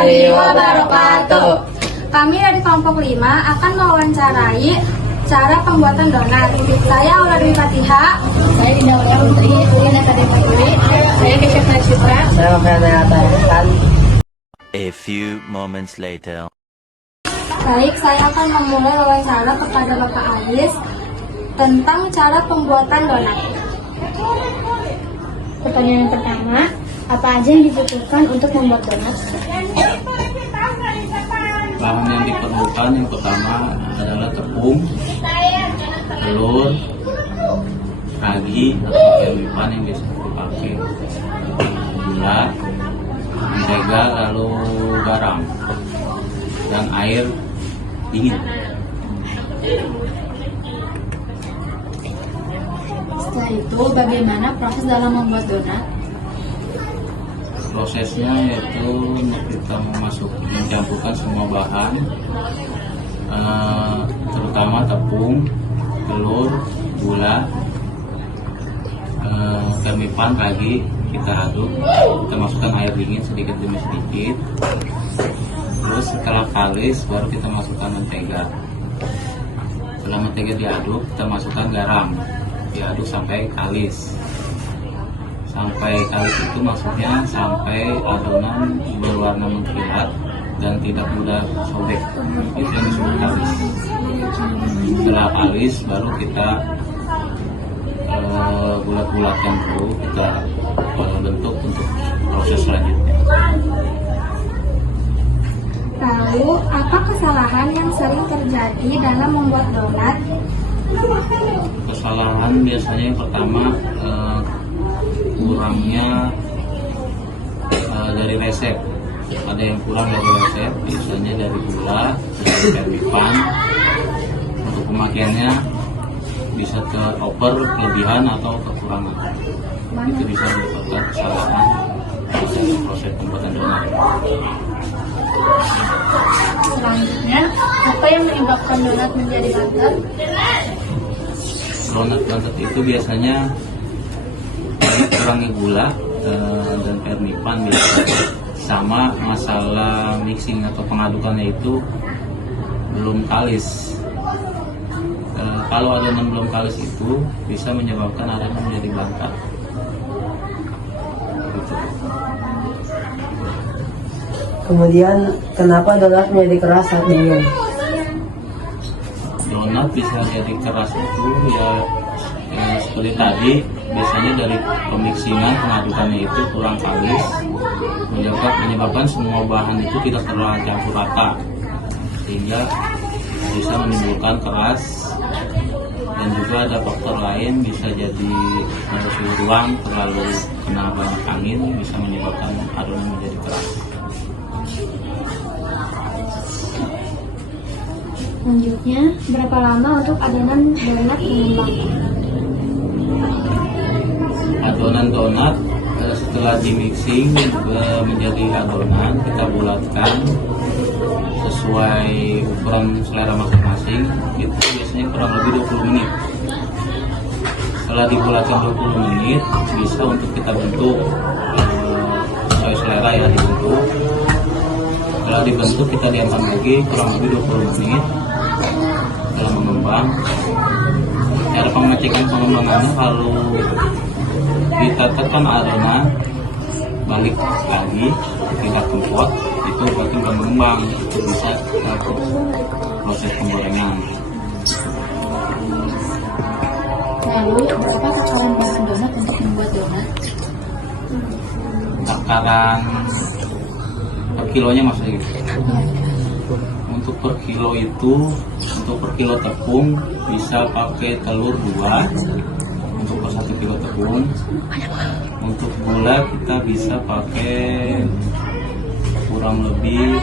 warahmatullahi wabarakatuh. Kami dari kelompok 5 akan mewawancarai cara pembuatan donat. Saya Auladwi Fatihah. Saya Dinda Aulia Putri, Dinda Kadek Putri. Saya Kesha Citra. Saya Fernanda Tarkan. A few moments later. Baik, saya akan memulai wawancara kepada Bapak Aris tentang cara pembuatan donat. Pertanyaan yang pertama, apa aja yang dibutuhkan untuk membuat donat? Bahan yang diperlukan yang pertama adalah tepung, telur, ragi atau kemipan yang biasa dipakai, gula, mentega, lalu garam, dan air dingin. Setelah itu, bagaimana proses dalam membuat donat? Prosesnya yaitu kita mencampurkan semua bahan, terutama tepung, telur, gula, kemipan, ragi, kita aduk, kita masukkan air dingin sedikit demi sedikit. Terus setelah kalis baru kita masukkan mentega. Setelah mentega diaduk, kita masukkan garam, diaduk sampai kalis. Sampai kalis itu maksudnya sampai adonan berwarna mengkilat dan tidak mudah sobek. Itu yang disebut kalis. Setelah kalis baru kita bulat-bulatkan dulu, kita bentuk untuk proses selanjutnya. Lalu, apa kesalahan yang sering terjadi dalam membuat donat? Kesalahan biasanya yang pertama kurangnya dari resep. Ada yang kurang dari resep, biasanya dari gula, dari kemipan. Untuk pemakaiannya bisa over kelebihan atau kekurangan. Itu bisa menyebabkan kesalahan dalam proses pembuatan donat. Selanjutnya, apa yang menyebabkan donat menjadi bantet? Donat itu biasanya kurangnya gula dan kemipan biasanya, sama masalah mixing atau pengadukannya itu belum kalis. Kalau adonan belum kalis itu bisa menyebabkan adonan menjadi bantet. Gitu. Kemudian kenapa donat menjadi keras saat dingin? Donat bisa jadi keras itu ya seperti tadi, biasanya dari pemixingan pengadukannya itu kurang kalis, menyebabkan semua bahan itu tidak tercampur rata, sehingga bisa menimbulkan keras. Dan juga ada faktor lain, bisa jadi suhu ruang terlalu kena banyak angin, bisa menyebabkan adonan menjadi keras. Selanjutnya, berapa lama untuk adonan donat mengembang? Adonan donat setelah dimixing menjadi adonan, kita bulatkan sesuai ukuran selera masing-masing. Itu biasanya kurang lebih 20 menit. Setelah dibulatkan 20 menit, bisa untuk kita bentuk sesuai selera ya, dibentuk. Setelah dibentuk, kita diamkan lagi kurang lebih 20 menit dalam mengembang. Cara pengecekan pengembangannya, kalau kita tekan adonan balik lagi tidak kempot, itu berarti bukan mengembang, itu bisa untuk proses penggorengan. Lalu, berapa takaran bahan donat untuk membuat donat? Takaran per kilonya maksudnya gitu. Untuk per kilo itu, untuk per kilo tepung bisa pakai telur 2 untuk per 1 kilo tepung. Untuk gula kita bisa pakai kurang lebih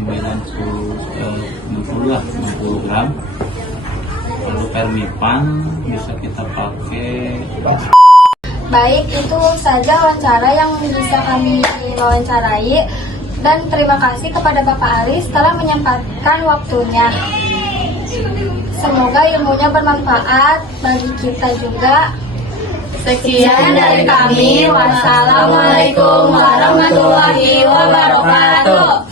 60 gram. Lalu permipan bisa kita pakai. Baik, itu saja wawancara yang bisa kami wawancarai. Dan terima kasih kepada Bapak Aris telah menyempatkan waktunya. Semoga ilmunya bermanfaat bagi kita juga. Sekian dari kami. Wassalamualaikum warahmatullahi wabarakatuh.